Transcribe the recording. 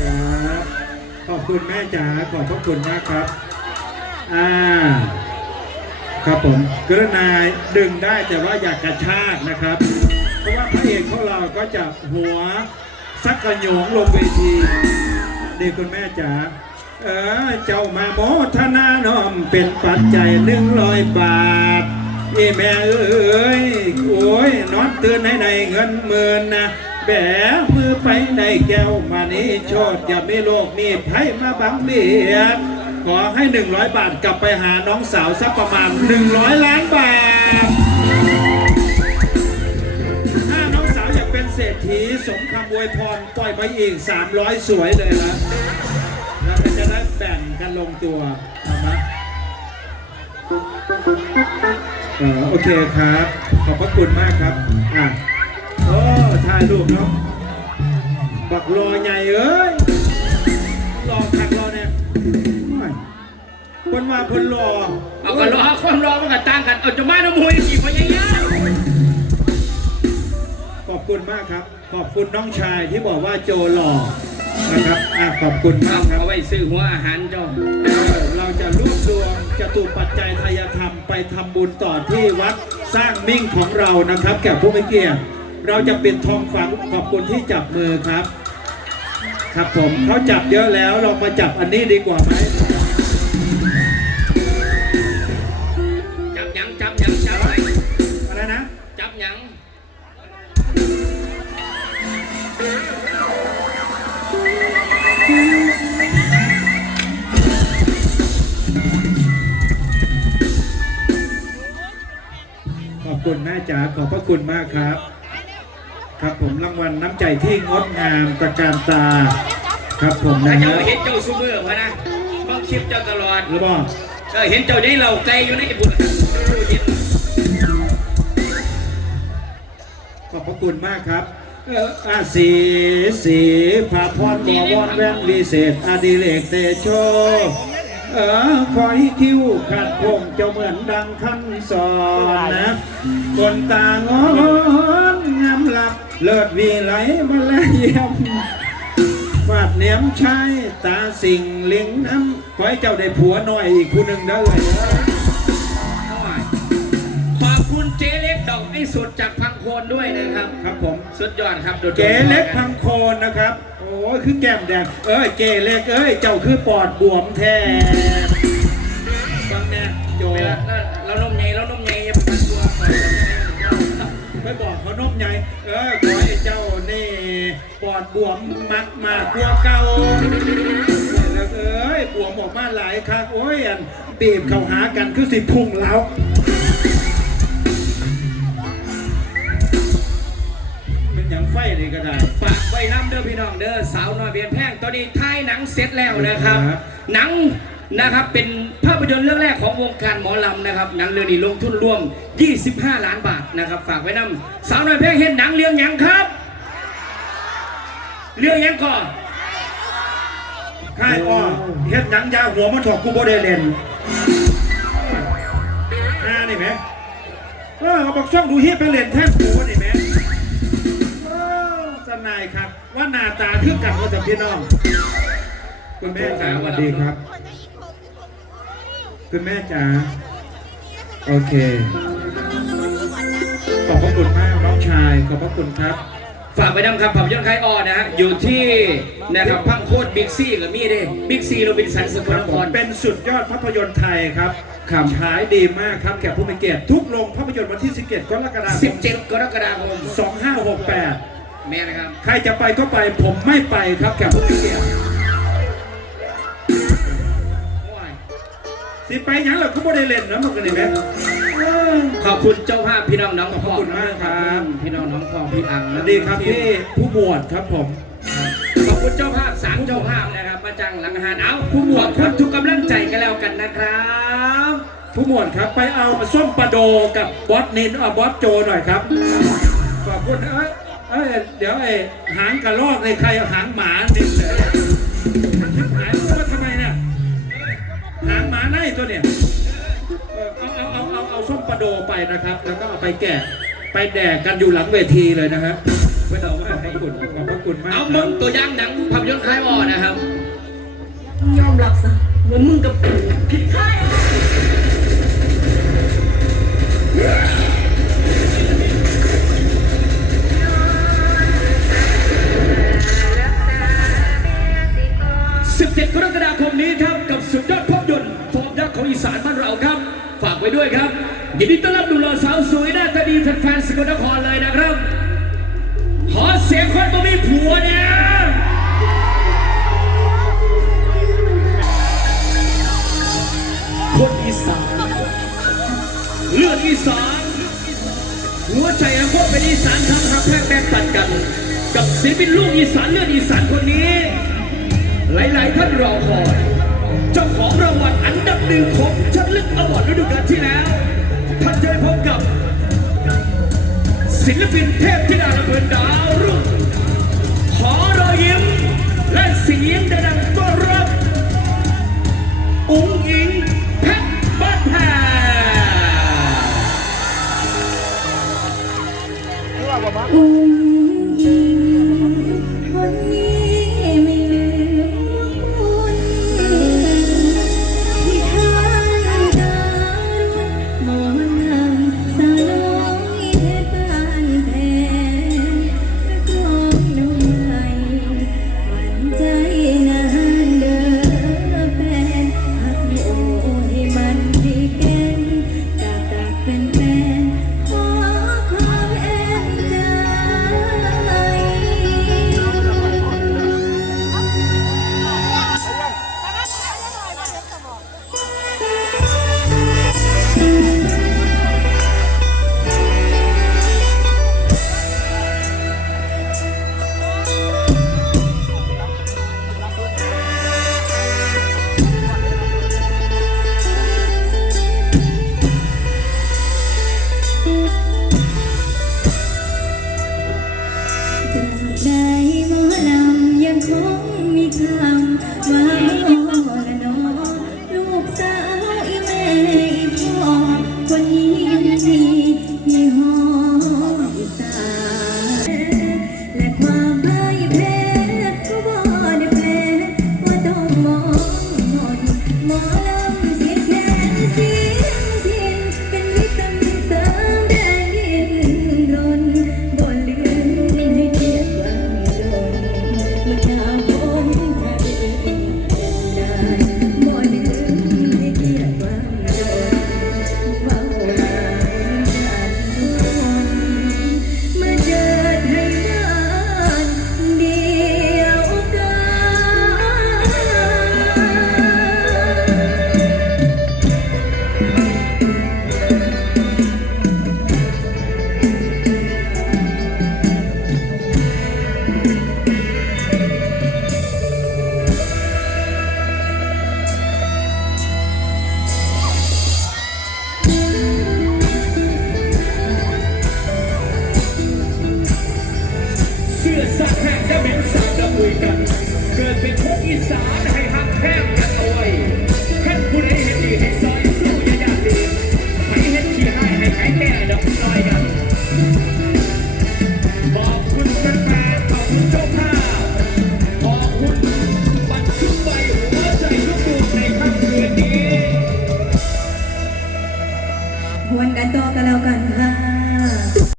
ครับขอบคุณแม่จ๋าขอบพระคุณมากครับ อ่า ครับผมกรุณาดึงได้แต่ว่าอยากกระชากนะครับ เพราะว่าพระเอกของเราก็จะหัวซักกระโยงลงเวทีเดีคุณแม่จ๋าเออเจ้ามาโมทนาน้อมเป็นปัจจัยหนึ่งร้อยบาทเอ้แม่เอ้ยโอ้ยนอนตื่นให้ในเงินหมื่นนะ แบมือไปได้แก้วมานี้โชดอย่าไม่โลกนี่ไพ่มาบังเบียดขอให้ 100 บาทกลับไปหาน้องสาวสักประมาณ 100 ล้านบาท ถ้าน้องสาวอยากเป็นเศรษฐีสมคำอวยพรปล่อยไปอีก 300 สวยเลยละแล้วก็จะได้แบ่งกันลงตัวเอามาเออโอเคครับ ขอบพระคุณมากครับอะ โอ้ถ่ายรูปเนาะบักรอใหญ่เอ้ยรอคักรอเนี่ยไม่คนมาคนรอเอาก็รอความรอมันก็ต่างกัน เอาจะมาน้ำมวยกี่พยายามขอบคุณมากครับ ขอบคุณน้องชายที่บอกว่าโจหล่อนะครับอะขอบคุณมากครับเอาไว้ซื้อหัวอาหารเจ้าเออเราจะรวบรวมจตุปัจจัยทายธรรมไปทำบุญต่อที่วัดสร้างมิ่งของเรานะครับ แก่ผู้ไม่เกียรติ เราจะปิดทองฝังขอบคุณที่จับมือครับ ครับผมเขาจับเยอะแล้วเรามาจับอันนี้ดีกว่าไหมจับหยังจับหยังจับหยังอะไรนะจับหยังขอบคุณแม่จ๋าขอบพระคุณมากครับ ครับผมรางวัลน้ำใจที่งดงามตระการตา ครับผมถ้านะเจ้าฮะเห็นเจ้าซูเปอร์พะนะต้องคลิปเจ้าตลอดหรือบอกเออเห็นเจ้าได้เหล่าไก่อยู่ในบุญตู้เย็นขอบพระคุณมากครับเอออาสีสีผาพรบวรแว่นวิเศษอดิเลกเตโช เออคอยคิ้วขัดคงเจ้าเหมือนดังขั้นสอนนะคนตางอนงามหลับ เลิศวีไหลมาแลเยี่ยมวาดเหนียมชายตาสิ่งเลี้ยงน้ำขอให้เจ้าได้ผัวหน่อยอีกคู่หนึ่งเด้อเลยขอบคุณเจเล็กดอกไอ้สดจากพังโคนด้วยนะครับ ครับผม สุดยอดครับโดดๆเจเล็กพังโคนนะครับ โอ้ยคือแก้มแดงเอ้ยเจเล็กเอ้ยเจ้าคือปอดบวมแท้ฟังแน่โจ ไปบอกเขานมใหญ่ เออขอให้เจ้านี่ปอดบวมมักมากกว่าเก่าแล้วเอ้ยบวมออกมาหลายครั้งโอ้ยอันบีบเข้าหากันคือสิพุ่งแล้วเป็นอย่างไฟเลยก็ได้ฝากไว้น้ำเด้อพี่น้องเด้อสาวน้อยเบียนแพงตอนนี้ถ่ายหนังเสร็จแล้วนะครับครับหนัง นะครับ เป็นภาพยนตร์เรื่องแรกของวงการหมอลำนะครับหนังเรื่องนี้ลงทุนรวม 25 ล้านบาทนะครับ ฝากไว้น้ำสาวน้อยเพลงเห็นหนังเรื่องหยังครับ เรื่องหยังก่อนค่ายอ้อเฮ็ดหนังยาวหัวมันถอกกูบ่ได้เล่นอ่านี่ไหมเออเอาบอกช่องดูเฮียไปเล่นแท่นกูนี่ไหมเออสนายครับ ว่าหน้าตาคือกันว่าจะพี่น้องคุณแม่จ๋าสวัสดีครับ คุณแม่จ๋าโอเค ขอบพระคุณมากน้องชาย ขอบพระคุณครับ ฝากไว้น้ำครับภาพยนตร์คลายอ้อนะฮะ อยู่ที่นะครับพังโคตรบิ๊กซี่กับมี่เด้บิ๊กซีโรบินสันสกคลรับนผคมรเป็นสุดยอดภาพยนตร์ไทยครับขำฉายดีมากครับแก่ผู้มีเกียรติทุกโรงภาพยนตร์วันที่ 17 กรกฎาคม 17 กรกฎาคม 2568 แม่นะครับ ใครจะไปก็ไปผมไม่ไปครับแก่ผู้มีเกียรติ สิไปหยังเหรอเขาไม่ได้เล่นนะมันกันเลยไหมเออขอบคุณเจ้าภาพพี่น้องน้องขอบคุณมากครับ พี่น้องน้องพ่อพี่อังสวัสดีครับพี่ผู้หมวดครับผม ขอบคุณเจ้าภาพสามเจ้าภาพนะครับ มาจังหลังอาหารเอาผู้หมวดขอบคุณทุกกำลังใจกันแล้วกันนะครับผู้หมวดครับไปเอาส้มปลาโดกับบอสนินเอาบอสโจหน่อยครับขอบคุณเอ้ยเอ้ยเดี๋ยวไอ้หางกระรอกในใครเอาหางหมานิดเลยหายางหมาในตัวเนี่ยเออเอาเอาเอาเอาเอาส้มปลาโดไปนะครับ แล้วก็เอาไปแกะไปแดกกันอยู่หลังเวทีเลยนะฮะไม่ต้องขอบพระคุณขอบพระคุณมากเอาคมึรับงตัวอย่างหนังภาพยนตร์คลายวอนะครับ ยอมรับซะว่ามึงกับกูผิดค่าย17กรกฎาคมนี้ครับกับสุด ด้วยครับยินดีต้อนรับดูหล่อสาวสวยหน้าตาดีแฟนๆสกลนครเลยนะครับ ขอเสียงคนบ่มีผัวเนี่ยคนอีสานเลือดอีสานหัวใจแห่งพวกเป็นอีสานทำหักแพร่แบ่งปันกัน กับศิลปินลูกอีสานเลือดอีสานคนนี้ หลาย ๆ ท่านรอคอย เจ้าของรางวัลอันดับหนึ่งของชัดลึกอวอร์ดฤดูกาลที่แล้ว ท่านจะได้พบกับ ศิลปินเทพธิดาระเบิดดาวรุ่งขอรอยยิ้ม และเสียงดังต้อนรับอุ้งอิงเพชรบ้านแพงอุ้ สักแพงจะเป็นสาวดำอุยกัน เกิดเป็นพวกอีสานให้หักแท้